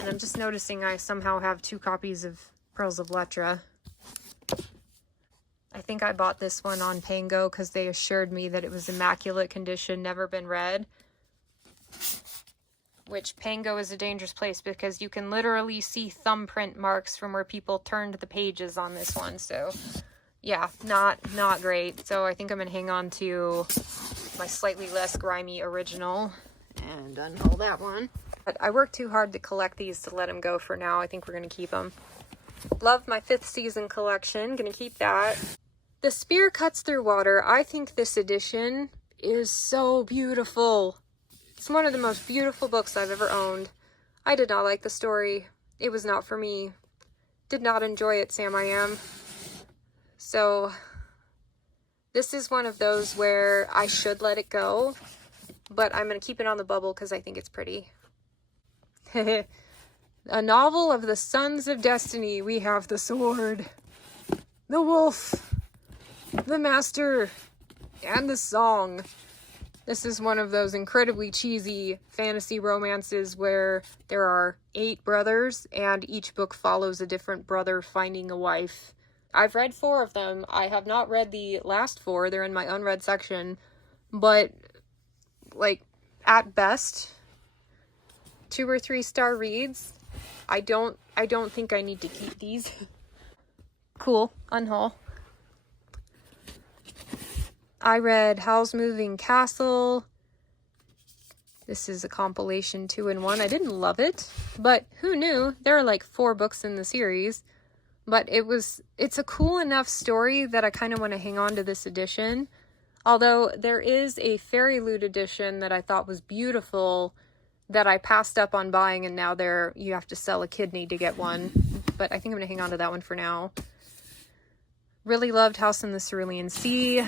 And I'm just noticing I somehow have 2 copies of Pearls of Letra. I think I bought this one on Pango because they assured me that it was immaculate condition, never been read. Which Pango is a dangerous place because you can literally see thumbprint marks from where people turned the pages on this one. So yeah, not great. So I think I'm going to hang on to my slightly less grimy original and unhaul that one. But I worked too hard to collect these to let them go for now. I think we're going to keep them. Love my 5th season collection. Going to keep that. The Spear Cuts Through Water. I think this edition is so beautiful. It's one of the most beautiful books I've ever owned. I did not like the story. It was not for me. Did not enjoy it, Sam I Am. So, this is one of those where I should let it go, but I'm going to keep it on the bubble because I think it's pretty. A novel of the Sons of Destiny. We have the sword, the wolf, the master, and the song. This is one of those incredibly cheesy fantasy romances where there are 8 brothers and each book follows a different brother finding a wife. I've read 4 of them. I have not read the last 4. They're in my unread section. But, like, at best, 2 or 3 star reads. I don't think I need to keep these. Cool. Unhaul. I read Howl's Moving Castle. This is a compilation 2-in-1. I didn't love it, but who knew? There are like 4 books in the series. But it's a cool enough story that I kind of want to hang on to this edition. Although there is a Fairy Loot edition that I thought was beautiful that I passed up on buying, and now you have to sell a kidney to get one. But I think I'm going to hang on to that one for now. Really loved House in the Cerulean Sea.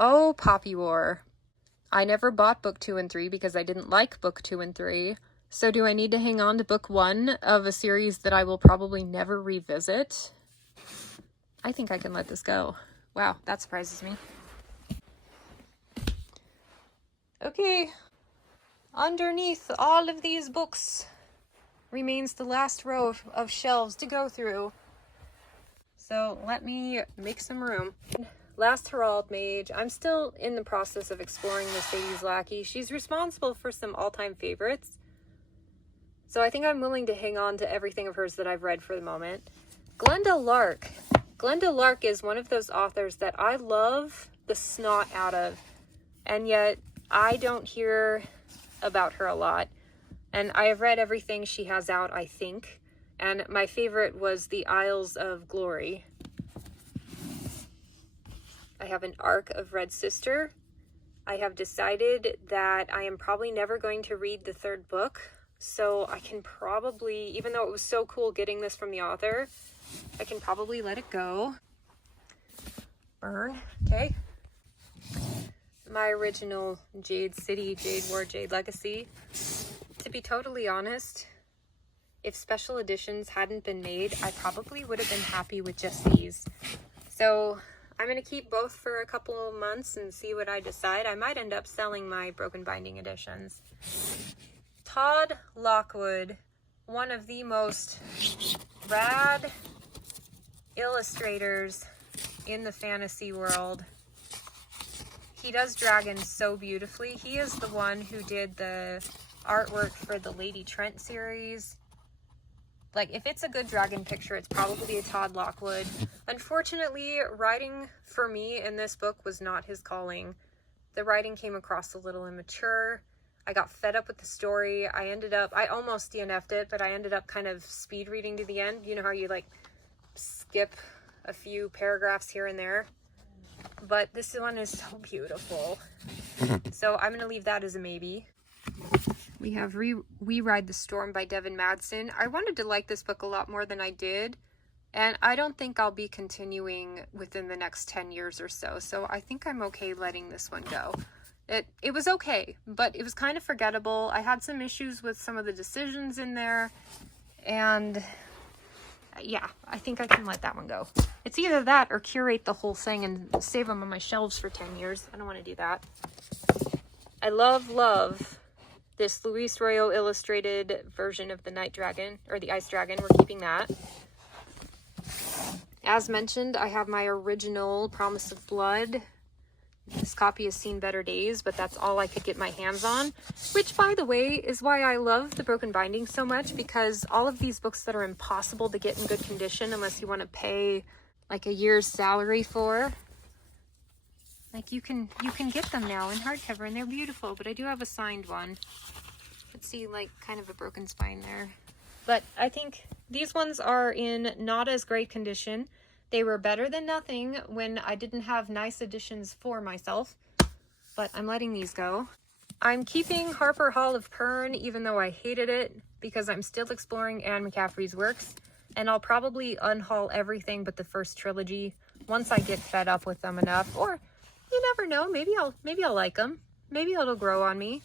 Oh, Poppy War. I never bought book 2 and 3 because I didn't like book 2 and 3. So do I need to hang on to book 1 of a series that I will probably never revisit? I think I can let this go. Wow, that surprises me. Okay. Underneath all of these books remains the last row of shelves to go through. So let me make some room. Last Herald Mage. I'm still in the process of exploring Mercedes Lackey. She's responsible for some all-time favorites. So I think I'm willing to hang on to everything of hers that I've read for the moment. Glenda Lark. Glenda Lark is one of those authors that I love the snot out of. And yet I don't hear about her a lot. And I have read everything she has out, I think. And my favorite was The Isles of Glory. I have an Arc of Red Sister. I have decided that I am probably never going to read the 3rd book So I can probably, even though it was so cool getting this from the author, I can probably let it go. Burn, okay. My original Jade City, Jade War, Jade Legacy. To be totally honest, if special editions hadn't been made, I probably would have been happy with just these. So I'm going to keep both for a couple of months and see what I decide. I might end up selling my broken binding editions. Todd Lockwood, one of the most rad illustrators in the fantasy world. He does dragons so beautifully. He is the one who did the artwork for the Lady Trent series. Like, if it's a good dragon picture, it's probably a Todd Lockwood. Unfortunately, writing for me in this book was not his calling. The writing came across a little immature. I got fed up with the story. I almost DNF'd it, but I ended up kind of speed reading to the end. You know how you like skip a few paragraphs here and there? But this one is so beautiful. So I'm going to leave that as a maybe. We have We Ride the Storm by Devin Madsen. I wanted to like this book a lot more than I did. And I don't think I'll be continuing within the next 10 years or so. So I think I'm okay letting this one go. It was okay, but it was kind of forgettable. I had some issues with some of the decisions in there. And yeah, I think I can let that one go. It's either that or curate the whole thing and save them on my shelves for 10 years. I don't want to do that. I love this Luis Royo illustrated version of the Night Dragon, or the Ice Dragon. We're keeping that. As mentioned, I have my original Promise of Blood. This copy has seen better days, but that's all I could get my hands on. Which, by the way, is why I love the broken binding so much, because all of these books that are impossible to get in good condition unless you want to pay like a year's salary for, like you can get them now in hardcover, and they're beautiful. But I do have a signed one. Let's see, like kind of a broken spine there. But I think these ones are in not as great condition. They were better than nothing when I didn't have nice editions for myself, but I'm letting these go. I'm keeping Harper Hall of Pern, even though I hated it, because I'm still exploring Anne McCaffrey's works, and I'll probably unhaul everything but the first trilogy once I get fed up with them enough. Or you never know, maybe I'll like them. Maybe it'll grow on me.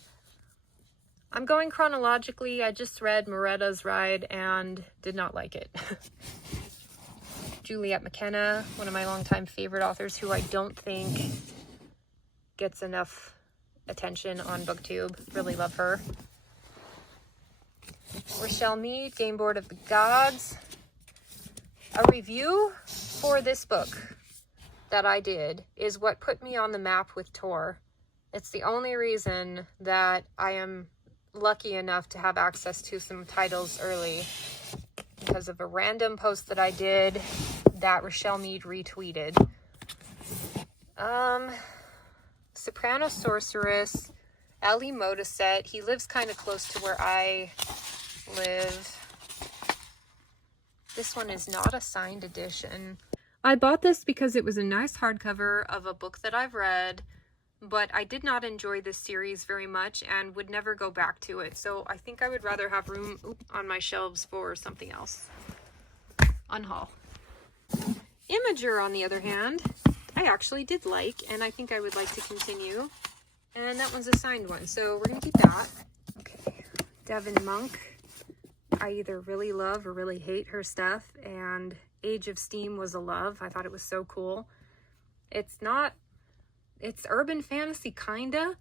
I'm going chronologically. I just read Moretta's Ride and did not like it. Juliet McKenna, one of my longtime favorite authors who I don't think gets enough attention on BookTube. Really love her. Rochelle Mead, Game Board of the Gods. A review for this book that I did is what put me on the map with Tor. It's the only reason that I am lucky enough to have access to some titles early, because of a random post that I did that Rochelle Mead retweeted. Soprano Sorceress, Ellie Modaset. He lives kind of close to where I live. This one is not a signed edition. I bought this because it was a nice hardcover of a book that I've read, but I did not enjoy this series very much and would never go back to it. So I think I would rather have room on my shelves for something else. Unhaul. Imager, on the other hand, I actually did like, and I think I would like to continue. And that one's a signed one, so we're going to keep that. Okay, Devin Monk. I either really love or really hate her stuff, and Age of Steam was a love. I thought it was so cool. It's urban fantasy, kinda,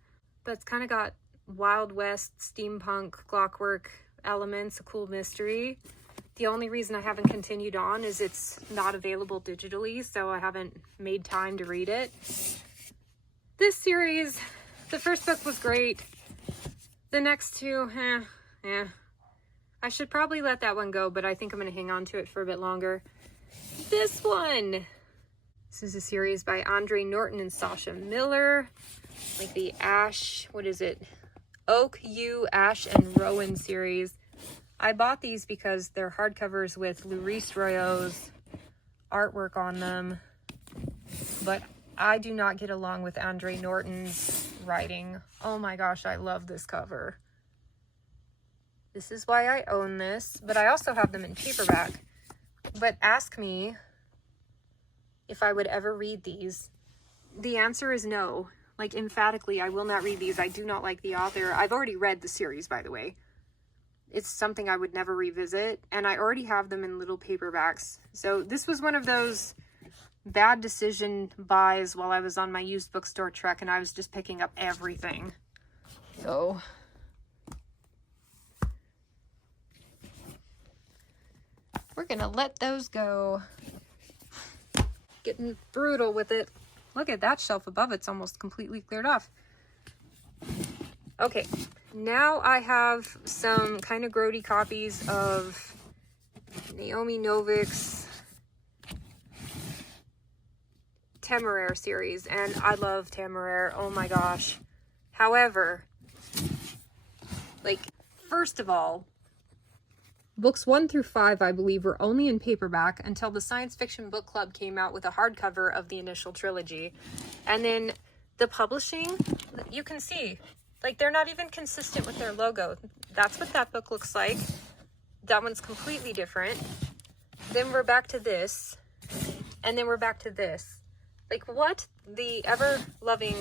but it's kind of got Wild West, steampunk, clockwork elements, a cool mystery. The only reason I haven't continued on is it's not available digitally, so I haven't made time to read it. This series, the first book was great. The next two, I should probably let that one go, but I think I'm going to hang on to it for a bit longer. This one. This is a series by Andre Norton and Sasha Miller. Like the Ash, what is it? Oak, Yew, Ash, and Rowan series. I bought these because they're hardcovers with Luis Royo's artwork on them. But I do not get along with Andre Norton's writing. Oh my gosh, I love this cover. This is why I own this, but I also have them in paperback. But ask me if I would ever read these. The answer is no. Like, emphatically, I will not read these. I do not like the author. I've already read the series, by the way. It's something I would never revisit, and I already have them in little paperbacks. So this was one of those bad decision buys while I was on my used bookstore trek, and I was just picking up everything. So we're gonna let those go. Getting brutal with it. Look at that shelf above, it's almost completely cleared off. Okay, now I have some kind of grody copies of Naomi Novik's Temeraire series, and I love Temeraire, oh my gosh. However, like, first of all, books 1 through 5, I believe, were only in paperback until the Science Fiction Book Club came out with a hardcover of the initial trilogy. And then the publishing, you can see, like, they're not even consistent with their logo. That's what that book looks like. That one's completely different. Then we're back to this. And then we're back to this. Like, what? The ever-loving...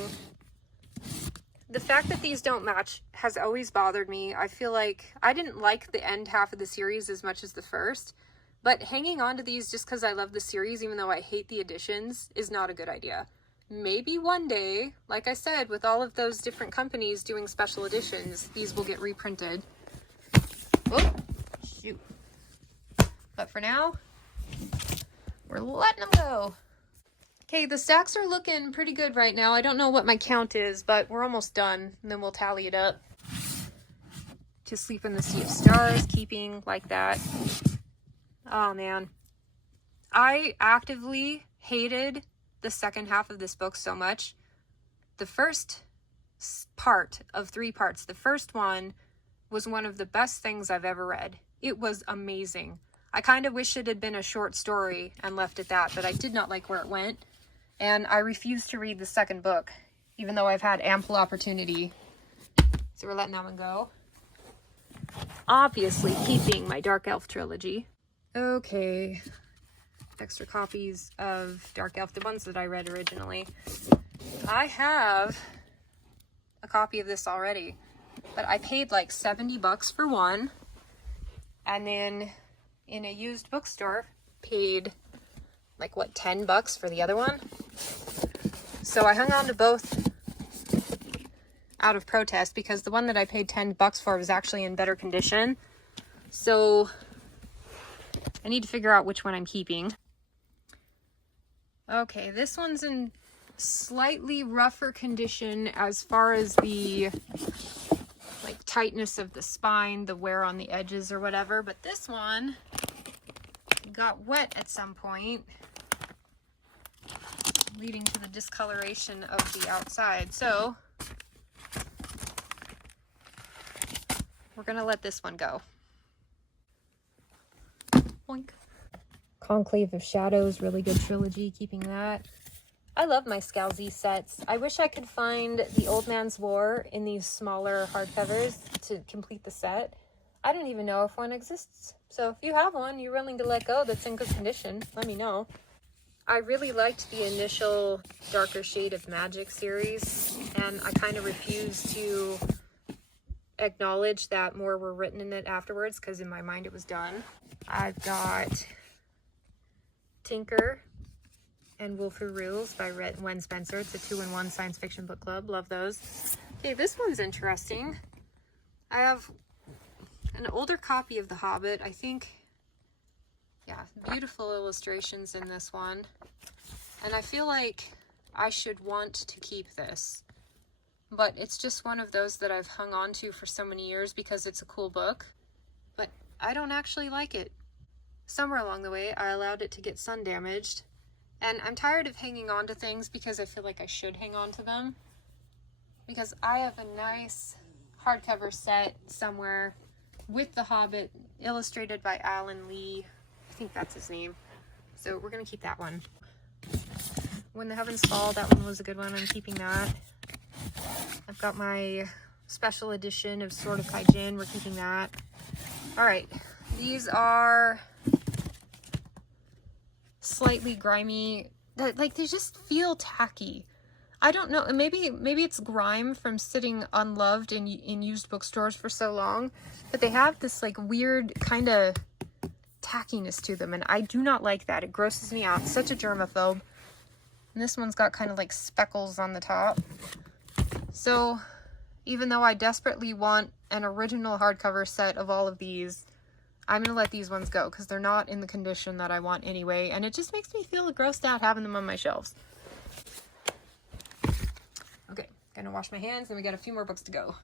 The fact that these don't match has always bothered me. I feel like I didn't like the end half of the series as much as the first, but hanging on to these just because I love the series, even though I hate the editions, is not a good idea. Maybe one day, like I said, with all of those different companies doing special editions, these will get reprinted. Oh, shoot. But for now, we're letting them go. Okay, the stacks are looking pretty good right now. I don't know what my count is, but we're almost done, and then we'll tally it up. To Sleep in the Sea of Stars, keeping like that. Oh, man. I actively hated the second half of this book so much. The first part of 3 parts, the first one was one of the best things I've ever read. It was amazing. I kind of wish it had been a short story and left at that, but I did not like where it went. And I refused to read the second book, even though I've had ample opportunity. So we're letting that one go. Obviously keeping my Dark Elf trilogy. Okay. Extra copies of Dark Elf, the ones that I read originally. I have a copy of this already, but I paid like $70 for one, and then in a used bookstore paid like, what, $10 for the other one? So I hung on to both out of protest because the one that I paid $10 for was actually in better condition. So I need to figure out which one I'm keeping. Okay, this one's in slightly rougher condition as far as the like tightness of the spine, the wear on the edges or whatever, but this one got wet at some point, leading to the discoloration of the outside. So we're gonna let this one go. Boink. Conclave of Shadows, really good trilogy, keeping that. I love my Scalzi sets. I wish I could find The Old Man's War in these smaller hardcovers to complete the set. I don't even know if one exists. So if you have one you're willing to let go that's in good condition, let me know. I really liked the initial Darker Shade of Magic series, and I kind of refused to acknowledge that more were written in it afterwards because in my mind it was done. I've got Tinker and Wolfer Rules by Wen Spencer. It's a 2-in-1 science fiction book club. Love those. Okay, this one's interesting. I have an older copy of The Hobbit, I think. Yeah, beautiful illustrations in this one. And I feel like I should want to keep this. But it's just one of those that I've hung on to for so many years because it's a cool book. But I don't actually like it. Somewhere along the way, I allowed it to get sun damaged. And I'm tired of hanging on to things because I feel like I should hang on to them. Because I have a nice hardcover set somewhere with The Hobbit, illustrated by Alan Lee. I think that's his name. So we're going to keep that one. When the Heavens Fall, that one was a good one. I'm keeping that. I've got my special edition of Sword of Kaijin. We're keeping that. All right, these are slightly grimy. Like, they just feel tacky. I don't know, maybe it's grime from sitting unloved in used bookstores for so long, but they have this like weird kind of tackiness to them, and I do not like that. It grosses me out. Such a germaphobe. And this one's got kind of like speckles on the top. So even though I desperately want an original hardcover set of all of these, I'm gonna let these ones go because they're not in the condition that I want anyway, and it just makes me feel grossed out having them on my shelves. Okay, gonna wash my hands, and we got a few more books to go.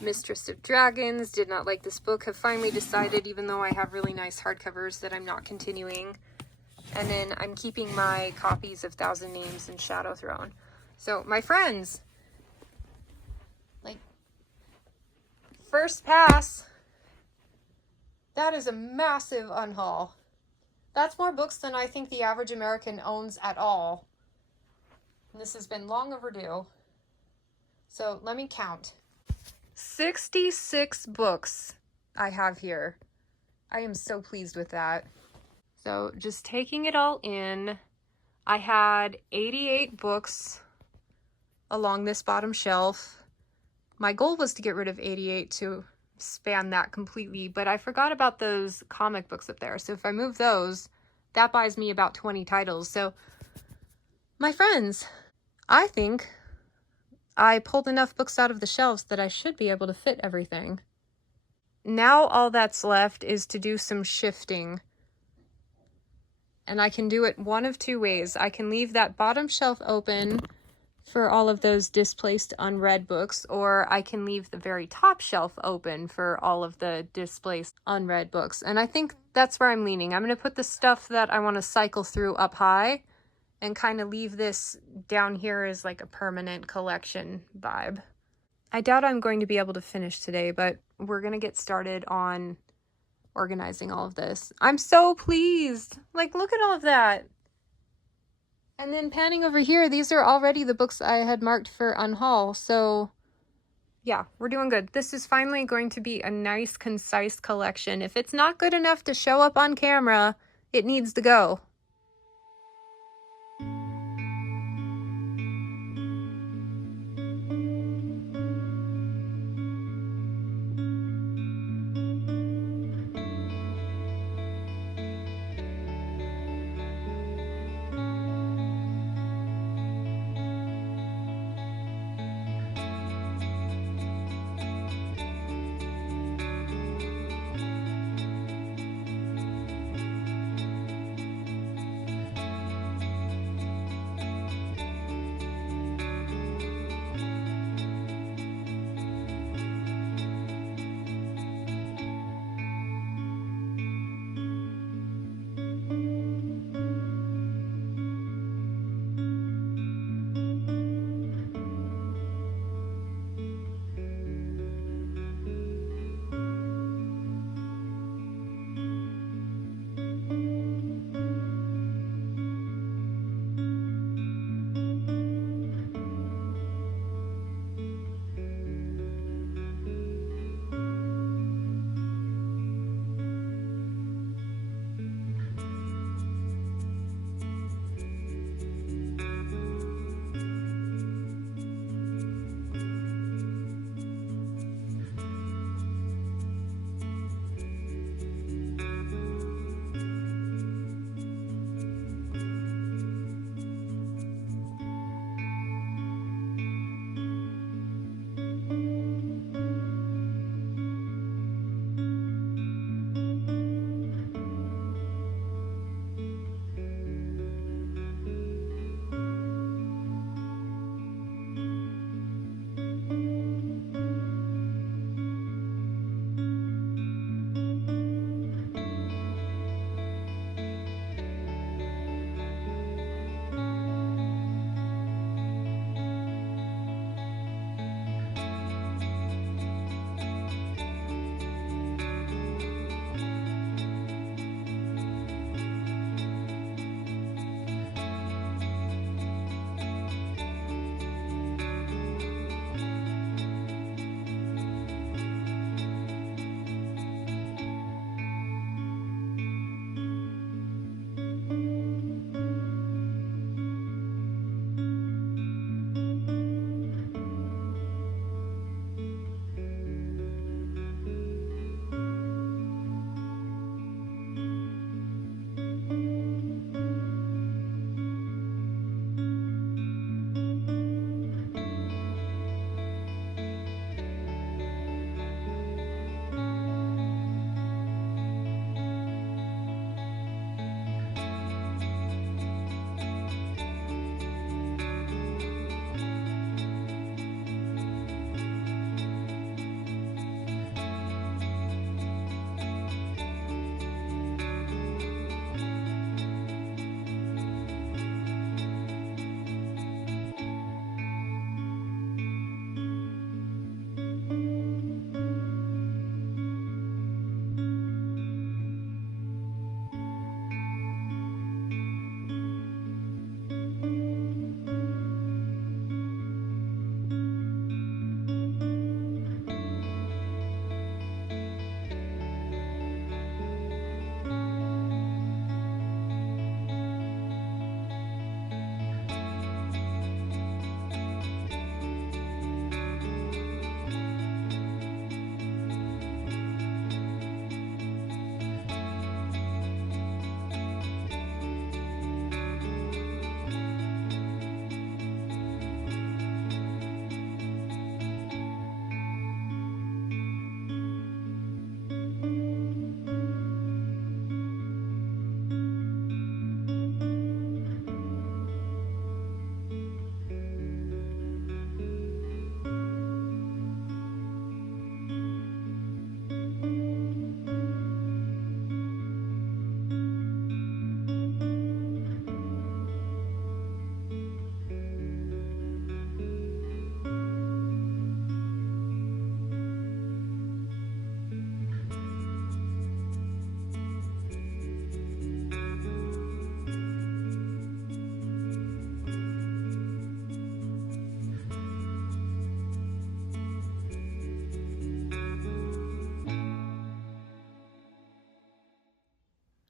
Mistress of Dragons, did not like this book, have finally decided, even though I have really nice hardcovers, that I'm not continuing. And then I'm keeping my copies of Thousand Names and Shadow Throne. So, my friends, like, first pass, that is a massive unhaul. That's more books than I think the average American owns at all. And this has been long overdue. So let me count. 66 books I have here. I am so pleased with that. So just taking it all in, I had 88 books along this bottom shelf. My goal was to get rid of 88 to span that completely, but I forgot about those comic books up there. So if I move those, that buys me about 20 titles. So my friends, I think I pulled enough books out of the shelves that I should be able to fit everything. Now all that's left is to do some shifting. And I can do it one of two ways. I can leave that bottom shelf open for all of those displaced unread books, or I can leave the very top shelf open for all of the displaced unread books. And I think that's where I'm leaning. I'm going to put the stuff that I want to cycle through up high and kind of leave this down here as like a permanent collection vibe. I doubt I'm going to be able to finish today, but we're going to get started on organizing all of this. I'm so pleased. Like, look at all of that. And then panning over here, these are already the books I had marked for unhaul. So yeah, we're doing good. This is finally going to be a nice, concise collection. If it's not good enough to show up on camera, it needs to go.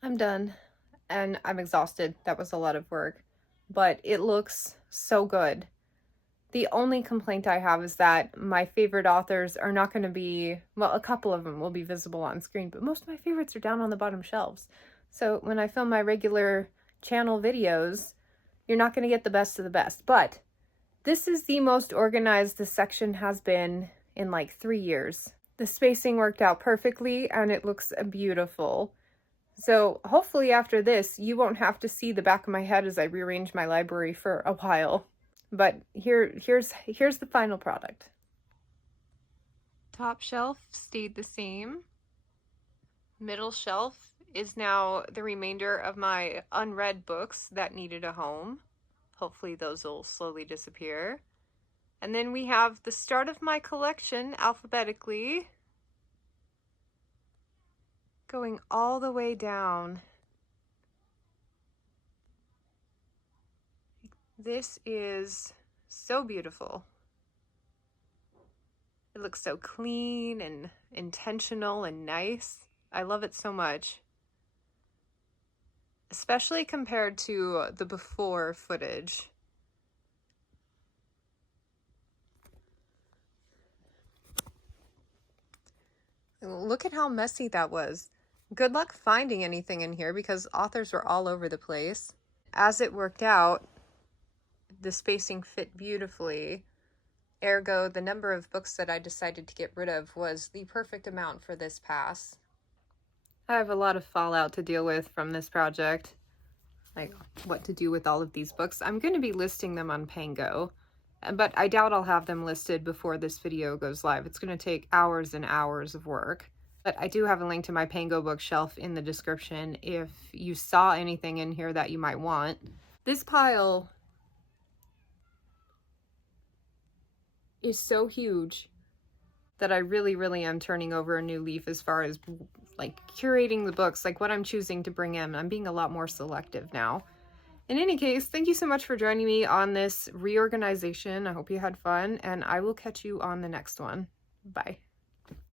I'm done and I'm exhausted. That was a lot of work, but it looks so good. The only complaint I have is that my favorite authors are not going to be, well, a couple of them will be visible on screen, but most of my favorites are down on the bottom shelves. So when I film my regular channel videos, you're not going to get the best of the best. But this is the most organized this section has been in like 3 years. The spacing worked out perfectly and it looks beautiful. So hopefully after this, you won't have to see the back of my head as I rearrange my library for a while. But here's the final product. Top shelf stayed the same. Middle shelf is now the remainder of my unread books that needed a home. Hopefully those will slowly disappear. And then we have the start of my collection alphabetically, going all the way down. This is so beautiful. It looks so clean and intentional and nice. I love it so much. Especially compared to the before footage. Look at how messy that was. Good luck finding anything in here because authors were all over the place. As it worked out, the spacing fit beautifully. Ergo, the number of books that I decided to get rid of was the perfect amount for this pass. I have a lot of fallout to deal with from this project. Like what to do with all of these books. I'm going to be listing them on Pango, but I doubt I'll have them listed before this video goes live. It's going to take hours and hours of work. But I do have a link to my Pango bookshelf in the description if you saw anything in here that you might want. This pile is so huge that I really am turning over a new leaf as far as like curating the books, like what I'm choosing to bring in. I'm being a lot more selective now. In any case, thank you so much for joining me on this reorganization. I hope you had fun, and I will catch you on the next one. Bye.